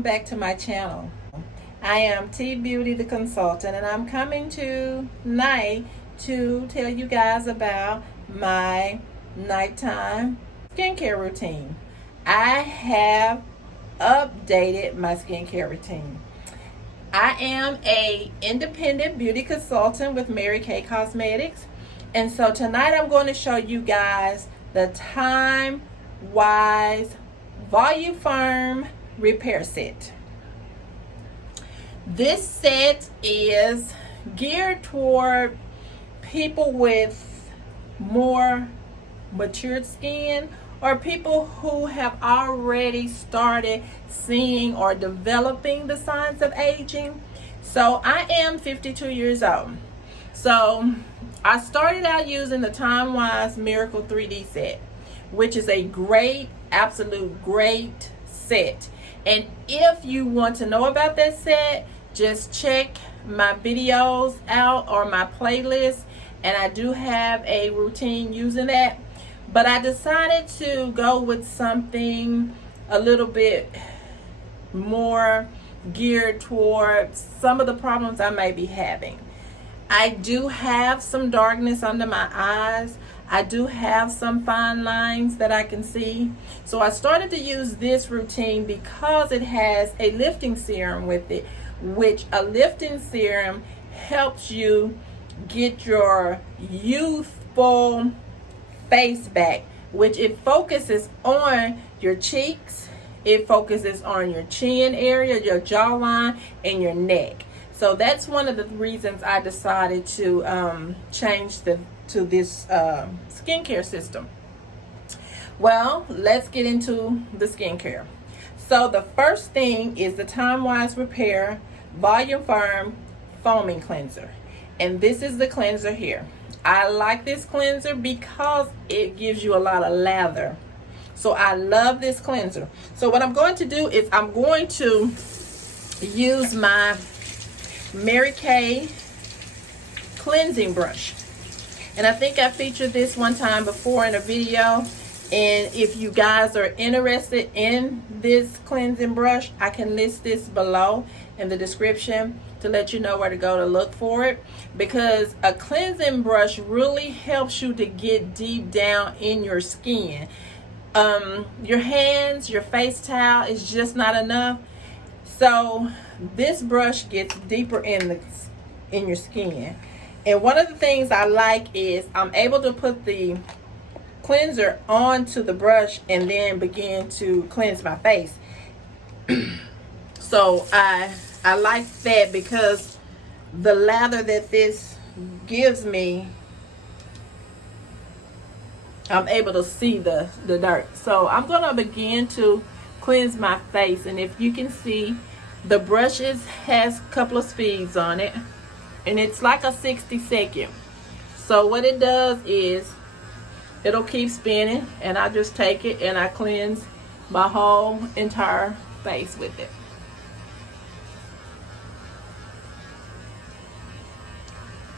welcome back to my channel. I am T Beauty the Consultant, and I'm coming tonight to tell you guys about my nighttime skincare routine. I have updated my skincare routine. I am a independent beauty consultant with Mary Kay Cosmetics, and so tonight I'm going to show you guys the Timewise Volu-Firm repair set. This set is geared toward people with more matured skin or people who have already started seeing or developing the signs of aging. So I am 52 years old. So I started out using the Timewise Miracle 3D set, which is a great, absolute great set. And if you want to know about that set, just check my videos out or my playlist, and I do have a routine using that. But I decided to go with something a little bit more geared towards some of the problems I may be having. I do have some darkness under my eyes. I do have some fine lines that I can see. So I started to use this routine because it has a lifting serum with it, which a lifting serum helps you get your youthful face back, which it focuses on your cheeks, it focuses on your chin area, your jawline, and your neck. So that's one of the reasons I decided to change to this skincare system. Well, let's get into the skincare. So the first thing is the Timewise Repair Volu-Firm Foaming Cleanser. And this is the cleanser here. I like this cleanser because it gives you a lot of lather. So I love this cleanser. So what I'm going to do is I'm going to use my Mary Kay cleansing brush. And I think I featured this one time before in a video. And if you guys are interested in this cleansing brush, I can list this below in the description to let you know where to go to look for it, because a cleansing brush really helps you to get deep down in your skin. Your hands, your face towel is just not enough. So this brush gets deeper in your skin. And one of the things I like is I'm able to put the cleanser onto the brush and then begin to cleanse my face. So I like that because the lather that this gives me, I'm able to see the dirt. So I'm going to begin to cleanse my face, and if you can see, the brush has a couple of speeds on it, and it's like a 60-second. So what it does is it'll keep spinning, and I just take it and I cleanse my whole entire face with it.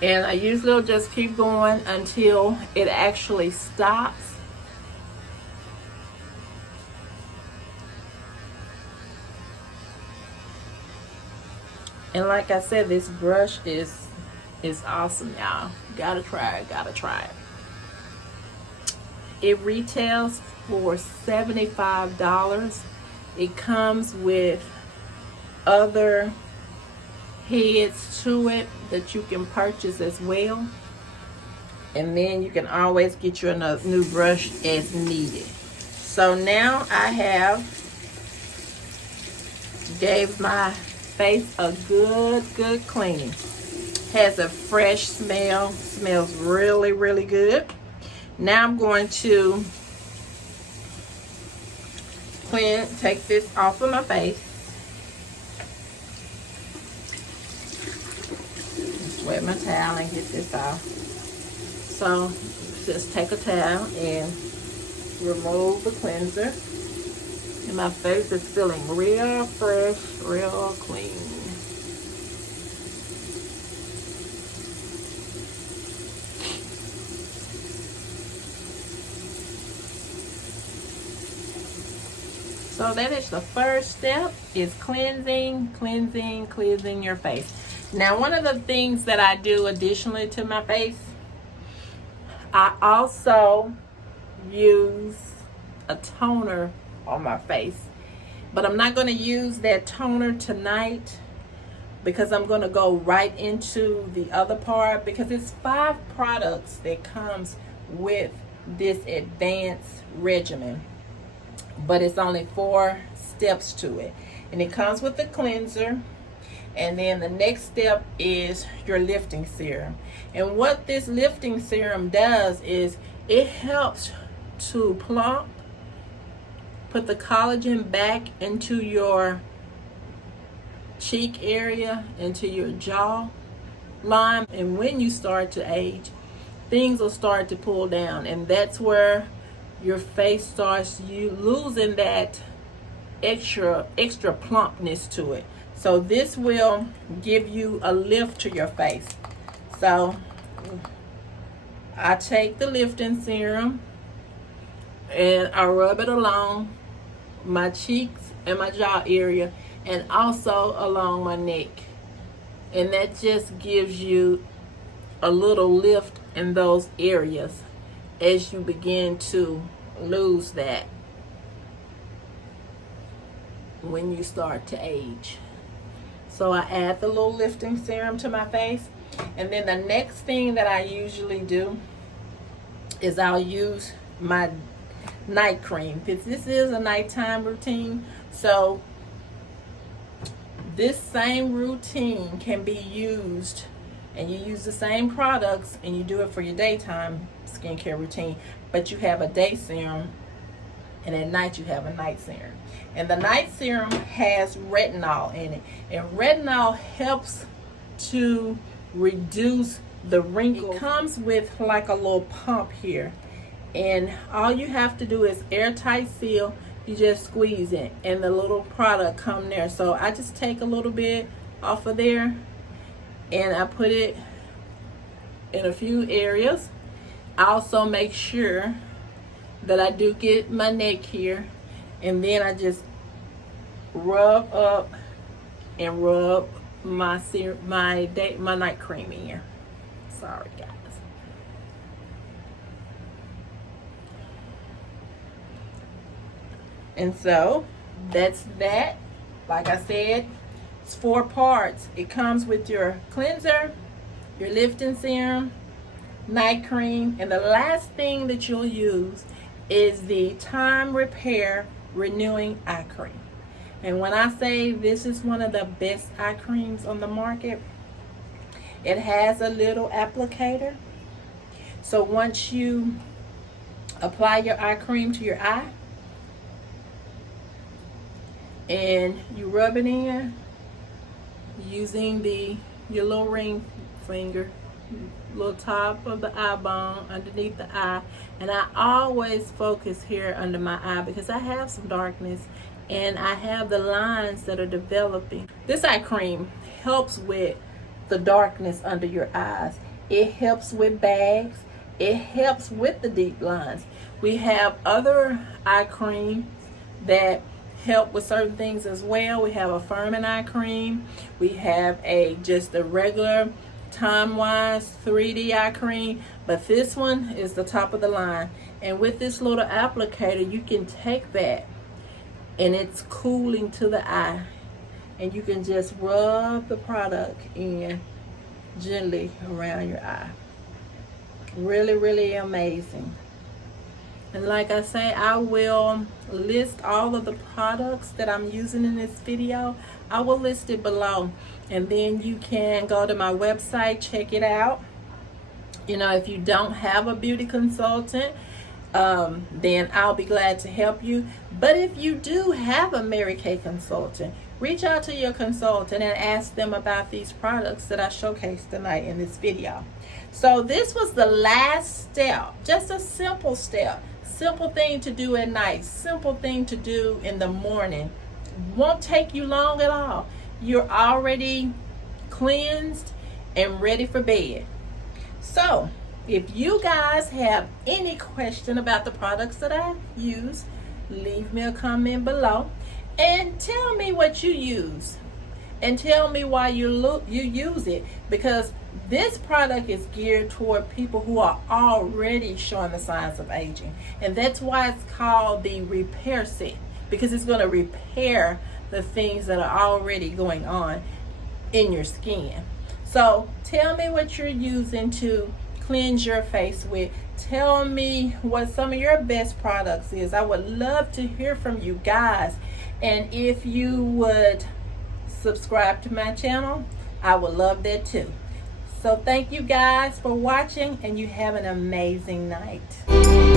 And I usually will just keep going until it actually stops. And like I said, this brush is awesome, y'all. Gotta try it. It retails for $75. It comes with other heads to it that you can purchase as well, and then you can always get you a new brush as needed. So now I have gave my face a good cleaning. Has a fresh smell, smells really good. Now I'm going to take this off of my face. Wet my towel and get this off. So just take a towel and remove the cleanser. And my face is feeling real fresh, real clean. So that is the first step, is cleansing your face. Now, one of the things that I do additionally to my face, I also use a toner on my face. But I'm not going to use that toner tonight because I'm going to go right into the other part, because it's 5 products that comes with this advanced regimen. But it's only 4 steps to it. And it comes with the cleanser. And then the next step is your lifting serum. And what this lifting serum does is it helps to plump, put the collagen back into your cheek area, into your jaw line. And when you start to age, things will start to pull down. And that's where your face starts losing that extra plumpness to it. So this will give you a lift to your face. So I take the lifting serum and I rub it along my cheeks and my jaw area, and also along my neck. And that just gives you a little lift in those areas as you begin to lose that when you start to age. So I add the little lifting serum to my face. And then the next thing that I usually do is I'll use my night cream, because this is a nighttime routine. So this same routine can be used, and you use the same products and you do it for your daytime skincare routine, but you have a day serum and at night you have a night serum. And the night serum has retinol in it, and retinol helps to reduce the wrinkles. It comes with like a little pump here, and all you have to do is airtight seal. You just squeeze it and the little product come there. So I just take a little bit off of there and I put it in a few areas. I also make sure that I do get my neck here, and then I just rub up and rub my night cream in here. Sorry guys. And so that's that. Like I said, it's 4 parts. It comes with your cleanser, your lifting serum, night cream, and the last thing that you'll use is the Time Repair Renewing Eye Cream. And when I say this is one of the best eye creams on the market, it has a little applicator. So once you apply your eye cream to your eye and you rub it in using your little ring finger, little top of the eye bone underneath the eye, and I always focus here under my eye because I have some darkness and I have the lines that are developing. This eye cream helps with the darkness under your eyes. It helps with bags. It helps with the deep lines. We have other eye creams that help with certain things as well. We have a firming eye cream. We have just a regular Timewise 3D eye cream, but this one is the top of the line. And with this little applicator, you can take that and it's cooling to the eye, and you can just rub the product in gently around your eye. Really, really amazing. And like I say, I will list all of the products that I'm using in this video. I will list it below, and then you can go to my website, check it out. You know, if you don't have a beauty consultant, then I'll be glad to help you. But if you do have a Mary Kay consultant, reach out to your consultant and ask them about these products that I showcased tonight in this video. So this was the last step, just a simple step, simple thing to do at night, simple thing to do in the morning. Won't take you long at all. You're already cleansed and ready for bed. So if you guys have any question about the products that I use, leave me a comment below and tell me what you use. And tell me why you use it, because this product is geared toward people who are already showing the signs of aging. And that's why it's called the repair set, because it's going to repair the things that are already going on in your skin. So tell me what you're using to cleanse your face with. Tell me what some of your best products is. I would love to hear from you guys. And if you would subscribe to my channel, I would love that too. So thank you guys for watching, and you have an amazing night.